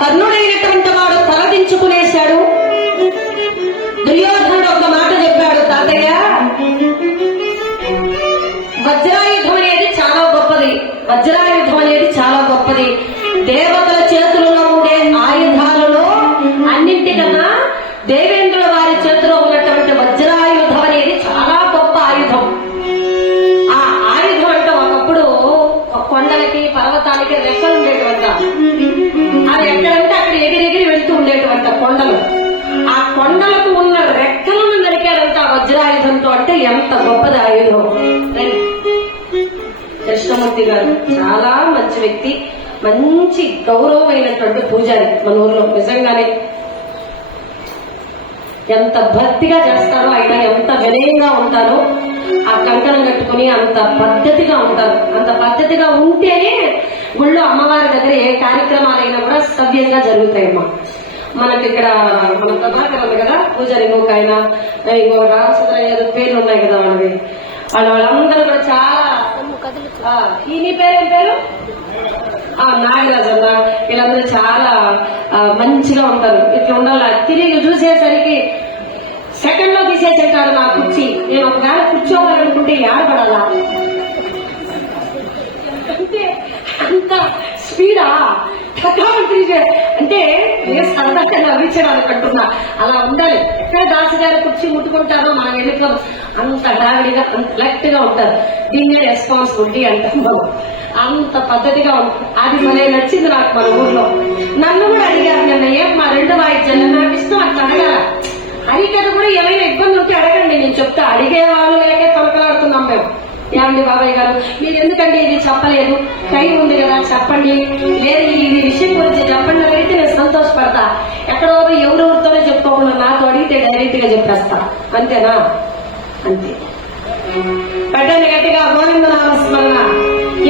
కర్ణుడైనటువంటి వాడు తలదించుకునేశాడు. దుర్యోధనుడు ఒక మాట చెప్పాడు, తాతయ్య వజ్రాయుధం అనేది చాలా గొప్పది, వజ్రాయుధం అనేది చాలా గొప్పది. దేవతల చేతులలో ఉండే ఆయుధాలలో అన్నింటికన్నా దేవేంద్రుల వారి చేతిలో ఉన్నటువంటి వజ్రాయుధం అనేది చాలా గొప్ప ఆయుధం. ఆ ఆయుధం అంటే ఒకప్పుడు కొండలకి పర్వతాలకి రెక్కలు ఉండేటువంటి, అది ఎక్కడంటే అక్కడ ఎగిరెగిరి వెళ్తూ ఉండేటువంటి కొండలు. ఆ కొండలకు ఉన్న రెక్కలను నరికారంట ఆ వజ్రాయుధంతో. అంటే ఎంత గొప్పది ఆయుధం. కృష్ణమూర్తి గారు చాలా మంచి వ్యక్తి, మంచి గౌరవమైనటువంటి పూజారి మన ఊర్లో. నిజంగానే ఎంత భక్తిగా చేస్తారో ఆయన, ఎంత వినయంగా ఉంటారో, ఆ కంకణం కట్టుకుని అంత పద్ధతిగా ఉంటారు. అంత పద్ధతిగా ఉంటేనే గుళ్ళో అమ్మవారి దగ్గర ఏ కార్యక్రమాలైనా కూడా సవ్యంగా జరుగుతాయమ్మా. మనకి ఇక్కడ మన ప్రభాకర్ ఉంది కదా పూజారి, ఇంకొక ఆయన, ఇంకో రామచంద్ర పేర్లు ఉన్నాయి కదా వాళ్ళవి, వాళ్ళందరూ కూడా చాలా. ఈ పేరేం పేరు? నాగరాజన్న. వీళ్ళందరూ చాలా మంచిగా ఉంటారు. ఇట్లా ఉండాలి. తిరిగి చూసేసరికి సెకండ్ లో తీసేసేటారు నా కుర్చీ. నేను ఒకవేళ కూర్చోవాలనుకుంటే ఏడబడాలా అంటే అంత స్పీడా అంటే సరదాగా నవ్వించడానికి అంటున్నా. అలా ఉండాలి. ఎక్కడ దాసగారు కుర్చీ ముట్టుకుంటారో మనం వెనుక అంత డావిడిగా అంత కరెక్ట్ గా ఉంటారు. దీన్నే రెస్పాన్సిబిలిటీ అంటాం. అంత పద్ధతిగా ఉంటుంది. అది మనే నచ్చింది నాకు మన ఊర్లో. నన్ను కూడా అడిగారు నిన్న, ఏం మా రెండు వాయిద్యాలు నాకు ఇష్టం అట్లా అడగాల. హరికథ కూడా ఏమైనా ఇబ్బంది ఉంటే అడగండి, నేను చెప్తా. అడిగే వాళ్ళు లేకే తొలకలాడుతున్నాం మేము. ఏమండి బాబాయ్ గారు మీరు ఎందుకండి ఇది చెప్పలేదు, టైం ఉంది కదా చెప్పండి, లేదు ఇది విషయం గురించి చెప్పండి అని అడిగితే నేను సంతోషపడతా. ఎక్కడో ఎవరెవరితోనే చెప్పుకోకుండా నాతో అడిగితే డైరెక్ట్ గా చెప్పేస్తా. అంతేనా? అంతే. పెట్టండి గట్టిగా గోవింద నామస్మరణ.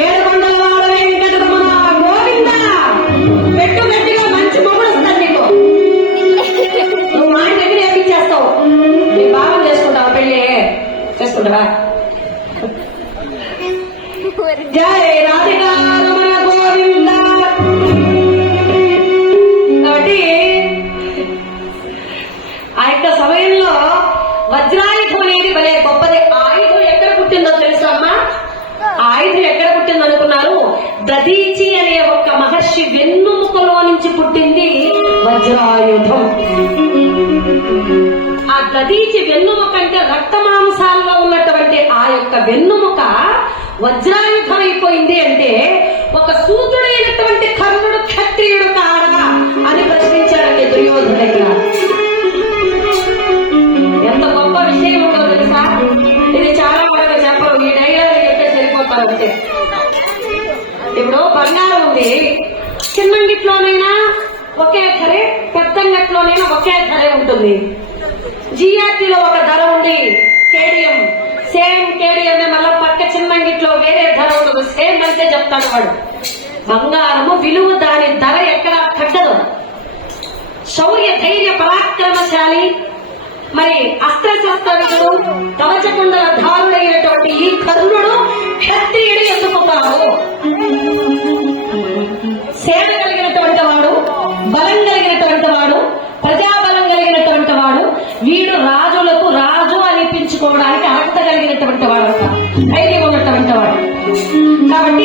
7 కొండల వాడ వెంకటరమణ గోవింద. పెట్టు గట్టిగా, మంచి మొగుడు వస్తాను నీకు. నువ్వు మాట దగ్గర ఏపించేస్తావు. నీ భావం చేసుకుంటావు, పెళ్ళి చేసుకుంటావా? జయ రాధికా రమణ గోవింద. కాబట్టి ఆ యొక్క సమయంలో వజ్రాయుధం అనేది భలే గొప్పది. ఆయుధం ఎక్కడ పుట్టిందో తెలుసా అమ్మా? ఆ ఆయుధం ఎక్కడ పుట్టింది అనుకున్నారు? దదీచి అనే ఒక మహర్షి వెన్నుముకలో నుంచి పుట్టింది వజ్రాయుధం. ఆ దదీచి వెన్నుముక అంటే రక్త మాంసాల్లో ఉన్నటువంటి ఆ యొక్క వెన్నుముక వజ్రాయుధం అయిపోయింది. అంటే ఒక సూతుడైనటువంటి కర్ణుడు క్షత్రియుడు కాడా అని ప్రశ్నించాడండి దుర్యోధనుడు దగ్గర. ఎంత గొప్ప విషయం ఉందో తెలుసా? ఇది చాలా బాగా చెప్పరు, ఈ డైలాగ్ చెప్తే సరిపోతారంటే. ఇప్పుడు బంగారం ఉంది, చిన్నంగిట్లోనైనా ఒకే ధరే, పెద్దంగట్లోనైనా ఒకే ధరే ఉంటుంది. జిఆర్టీలో ఒక ధర ఉంది, కేడిఎం సేమ్ కేడిఎం, మళ్ళీ పక్క చిన్నంగిట్లో వేరే ధర ఉండదు. సేమ్ అంటే చెప్తాడు వాడు. బంగారము విలువ దాని ధర ఎక్కడా తగ్గదు. శౌర్య ధైర్య పరాక్రమశాలి, మరి అస్త్రశస్త్రవిధుడు, కవచకుండల ధారుడైనటువంటి ఈ కర్ణుడు క్షత్రియుడు ఎందుకు కాదు? సేన కలిగినటువంటి వాడు, బలం కలిగినటువంటి వాడు, ప్రజాబలం కలిగినటువంటి వాడు, వీడు రాజులకు రాజు అనిపించుకోవడానికి అర్హత కలిగినటువంటి వాడు, ధైర్యం ఉన్నటువంటి వాడు. కాబట్టి